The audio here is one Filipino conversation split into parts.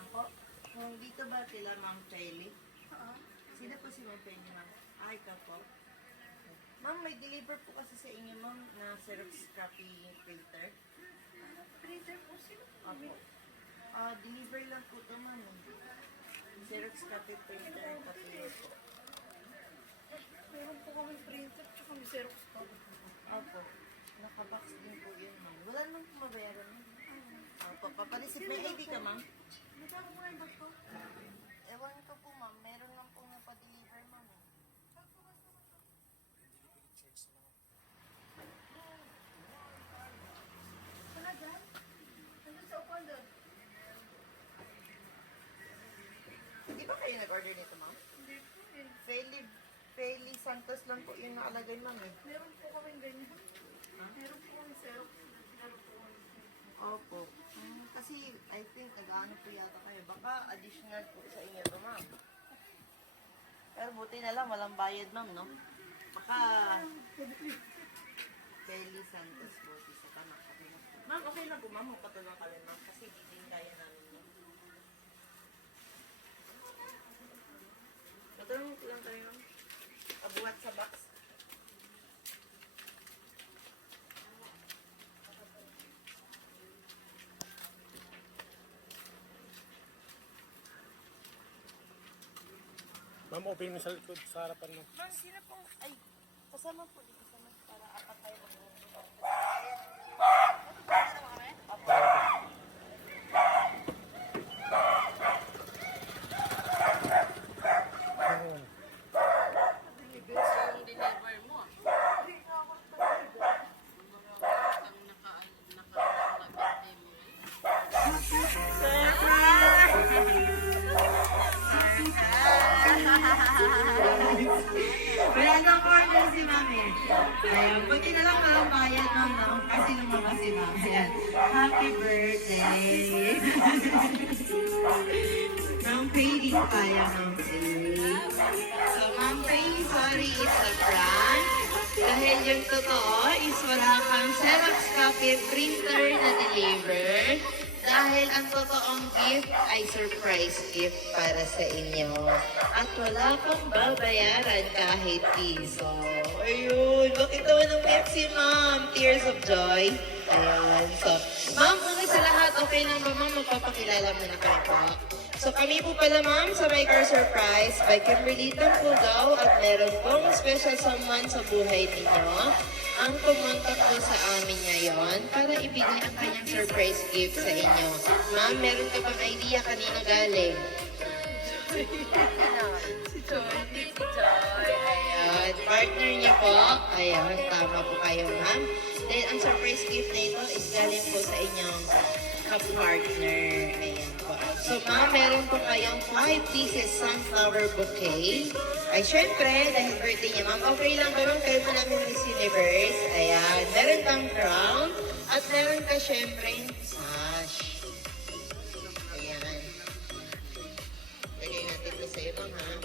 lang po. Kung dito ba sila, Ma'am Kylie? Sino po si Ma'am Kylie, ma'am? Ay, ka po. Ma'am, may deliver po kasi sa inyo, ma'am, na Xerox copy printer. Printer po sila. Opo. Deliver lang po ito, ma'am. Xerox copy printer, patuloy po. Meron po kami printer, tsaka may Xerox po. Opo. Nakabox din po yun, ma'am. Wala naman po mabayaran, ma'am. Opo, paparisip. May ID ka, ma'am? Dito ako po yung bag ko. Ewan ko po, ma'am. Meron lang po napa-deliver, ma'am. Wala dyan? Nandun sa upuan doon. Di ba kayo nag-order nito, ma'am? Hindi po eh. Fairly Santos lang po yung nakalagay, ma'am, eh. Meron po kami ganyan. Meron po kami Xerox. Meron po kami. Opo. Kasi I think nag-ano po yata kayo. Baka additional po sa inyo to, ma'am. Pero buti na lang, walang bayad, ma'am, no? Baka Fairly Santos buti sa tanak. Ma'am, okay lang po, ma'am. Magpatulong kami, ma'am. Kasi hindi din kaya namin, no? Patulong ko lang tayo, ma'am. Abuhat sa box. Ma'am, open mo sa likod, sa harapan mo. Ma'am, sino pong... Ay, kasama po dito sa mas para apat tayo Ayun. yung deliver mo. Wala nang order si Mami. Ayun, buti na lang makabayad nun, no? Kasi lumabas si Mami. Ayan. Happy birthday! Ma'am Pay, di ko kaya, Ma'am Pay. So, Ma'am Pay, sorry, it's a prank. Dahil yung totoo is wala kang Xerox copy printer na deliver. Dahil ang totoong gift ay surprise gift para sa inyo. At wala kang babayaran kahit piso. Ayun, bakit naman umiyak si Ma'am? Tears of joy. Ayun, so, Ma'am, una sa lahat, okay lang ba, Ma'am? Magpapakilala mo na kayo po. So kami po pala, Ma'am, sa My Car Surprise by Kimberly Tampugao at meron pong special someone sa buhay ninyo ang pumunta po sa amin ngayon para ibigay ang kanyang surprise gift sa inyo. Ma'am, meron ka bang idea kanino galing? Si Joy. Ayan, partner niya po. Ayan, tama po kayo, Ma'am. Then, ang surprise gift na ito is galing po sa inyong ka-partner. Ayan po. So, Ma'am, meron po kayong 5 pieces sunflower bouquet. Ay, syempre, dahil birthday niya, Ma'am, okay lang ba, Ma'am? Kayo po namin Miss Universe. Ayan, meron kang crown. At meron ka, syempre, sash. Ayan. Lagay natin ito sa iyo, Ma'am, ha?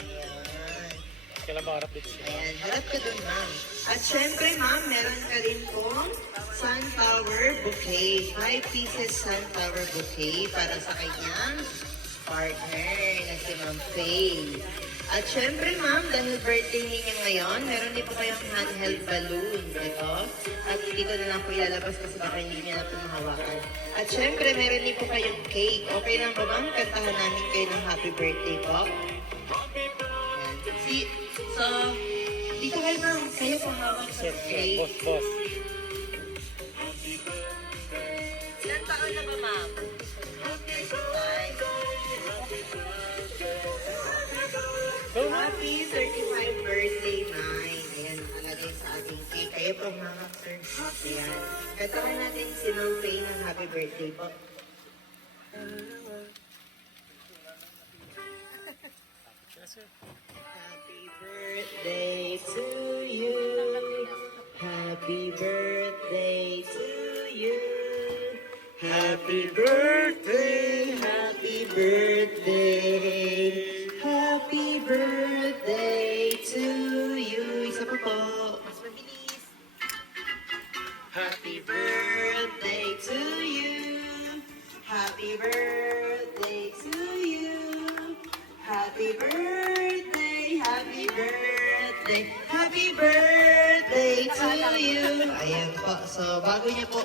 Ayan. Kailan ba harap dito siya? Ayan, harap ka dun, Ma'am. At syempre, Ma'am, meron ka rin pong sunflower bouquet. 5 pieces sunflower bouquet para sa kanyang partner na si Ma'am Faye. At syempre, Ma'am, dahil birthday niya ngayon, meron din po kayong handheld balloon. Ito. At hindi ko na lang po ilalabas kasi baka hindi niya na po mahawakan. At syempre, meron din po kayong cake. Okay lang ba, Ma'am? Kantahan namin kayo ng happy birthday po. Ayan. So, dito kayo, Ma'am. Kayo po hawak sa Sir, cake. boss. Ilan taon na ba, Ma'am? 35. Happy 35 birthday, Mine. Ayan, nakalagay sa ating cake. Kayo po, mga sir. Ayan. Katawan natin si Ma'am Faye ng happy birthday po. Happy birthday to you. Happy birthday to you. Happy birthday, happy birthday. Happy birthday to you. Isa pa po. Mas mabilis. Happy birthday to you. Happy birthday to you. Happy birthday, happy birthday, happy birthday to you. Ayan po. So, bago niya po,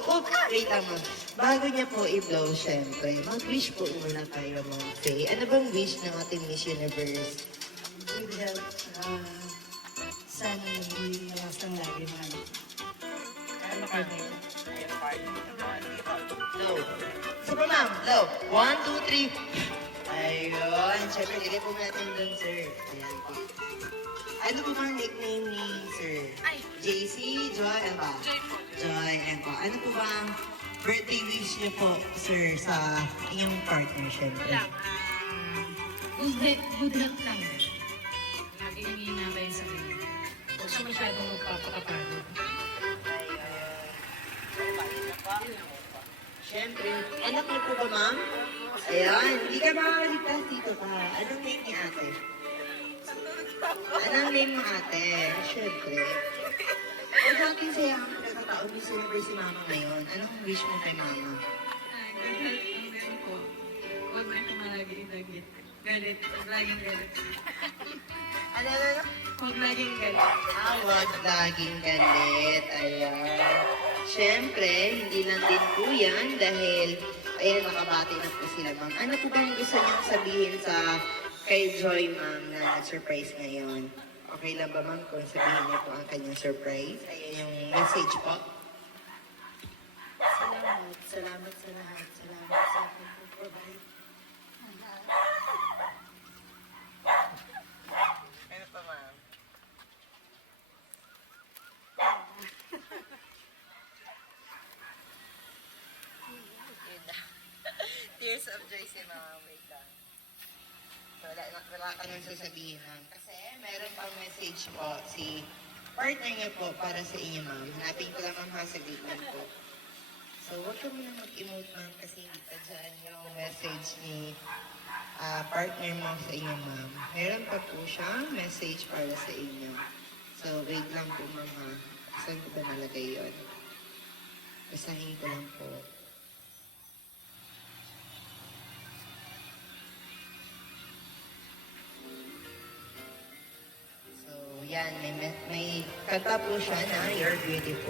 wait lang ma'am. Bago niya po i-blow, syempre, mag-wish po muna tayo, Ma'am Faye. Ano bang wish ng ating Miss Universe? Good health. Sana hindi lakas ng lagi man. Ano ka na yun? Low. Sige ma'am, low. 1, 2, 3. Ayun. Siyempre, lagay po natin doon, sir. Ayan po. Ano po bang nickname ni sir? Ay. JC, Joy, ano ba? Joy po. Joy, ayan po. Ano po bang birthday wish niyo po, sir, sa inyong partner, syempre? Wala. Good health lang. Lagi nang hinabay sa akin. Huwag siya masyadong magpapakapagod. Siyempre, anak niyo po ba, ma'am? Ayan, hindi ka makakaligtas dito ka. Anong name ni ate? Anong name mo ate? Siyempre. Huwag natin sayang ang pagkakataon ni Silver si mama ngayon. Anong wish mo kay mama? Good health ang ganun po. Huwag na siya malagi idagit. Galit. Huwag laging galit. Ano? Huwag laging galit. Huwag laging galit. Ayan. Siyempre, hindi lang din po yan dahil, ayan, nakabati na po sila, ma'am. Ano po bang gusto niyong sabihin sa kay Joy, ma'am, na nag-surprise ngayon? Okay lang ba, ma'am, kung sabihin niyo po ang kanyang surprise? Ayan yung message po. Salamat. Salamat sa lahat. Salamat sa akin po provide. Ano pa, ma'am? Tears of joy si mama, wait lang. Wala ka nang sasabihin, ma'am. Kasi meron pang message po si partner niya po para sa inyo, ma'am. Hanapin ko lang, ma'am, ha, sa lang po. So, huwag ka muna mag-emote, ma'am, kasi hindi pa dyan yung message ni partner mo sa inyo, ma'am. Meron pa po siyang message para sa inyo. So, wait lang po, ma'am, ha. Saan ko ba nalagay yun? Basahin ko lang po. So, yan. May kanta po siya na You're Beautiful.